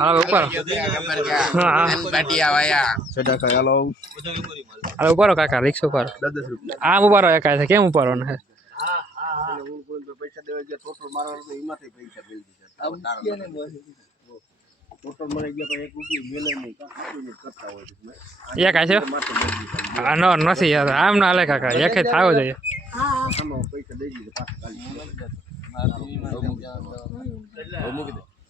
Halo Upar. Halo Upar kakak રિક્ષો પર આ ઉપાડો એ કાય છે કેમ ઉપાડો ને એક આ છે નો નથી યાર આમ ના હાલે કાકા એક જ થાવો જોઈએ પૈસા દઈ દીધા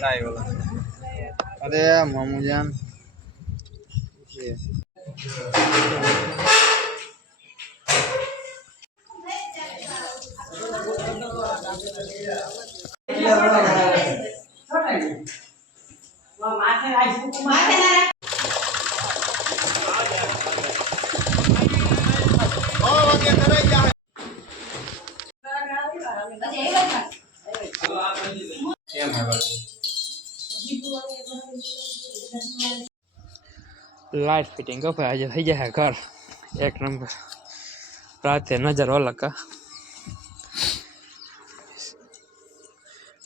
સાઈ બોલો અરે મામુજાન કેમ આવ્યા લાઇટ ફિટિંગ કપાય આજે થઈ જાય ઘર એક નંબર રાતે નજર ઓલા કા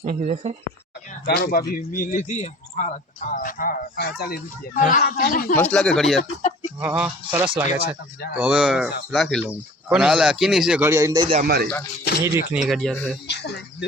અહીંથી દેખાય તારો ભાભી મી લીધી મસ્ત લાગે ઘડિયાળ હા સરસ લાગે છે તો હવે રાખી લઉં પણ હાલ કીની છે ઘડિયાળ દઈ દે અમારી નિરીક ની ઘડિયાળ છે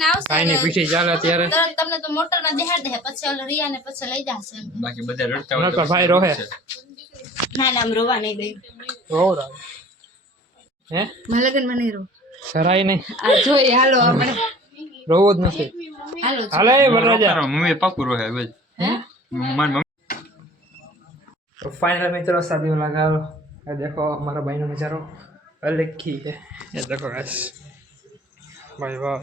લઈને આવશે ચાલે ત્યારે તમને તો મોટર ના દેહાડ દે પછી ઓલ રિયા ને પછી લઈ જશે બાકી બધા રડતા હોય ભાઈ રોહે ના ના રોવા નહીં બેન રોવ રા હે મને લગન માં રો સરાય નહીં આ જો હાલો આપણે રોવો જ નથી હાલો હાલે વરરાજા મમ્મી પાકું રોહે બસ હે મમ્મી તો ફાઇનલ મિત્રો સાદીઓ લગાવો આ દેખો અમારા ભાઈનો નજારો અલગ એ દેખો ગાઈસ બાય બાય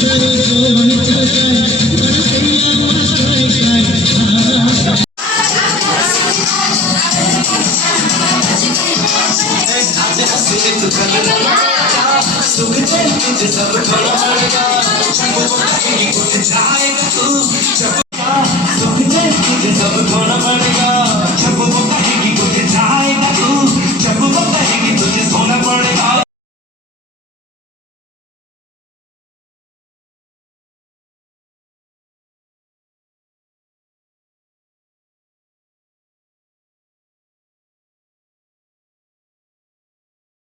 सुख चल के सब थोड़ा हड़गा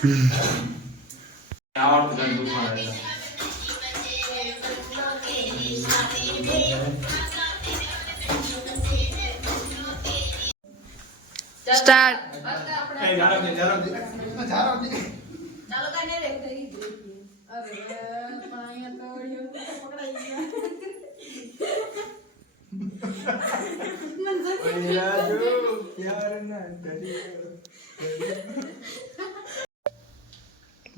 और गंदू मारेगा स्टार्ट जा रहा हूं जा रहा हूं जा रहा हूं चलो करने देखते ही देखिए अरे पानी तो ये पकड़ा ही ना राजू प्यार ना डरी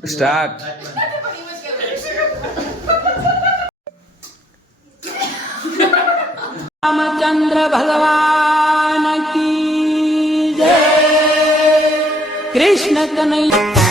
Start. रामचंद्र भगवान की जय कृष्ण कन्हैया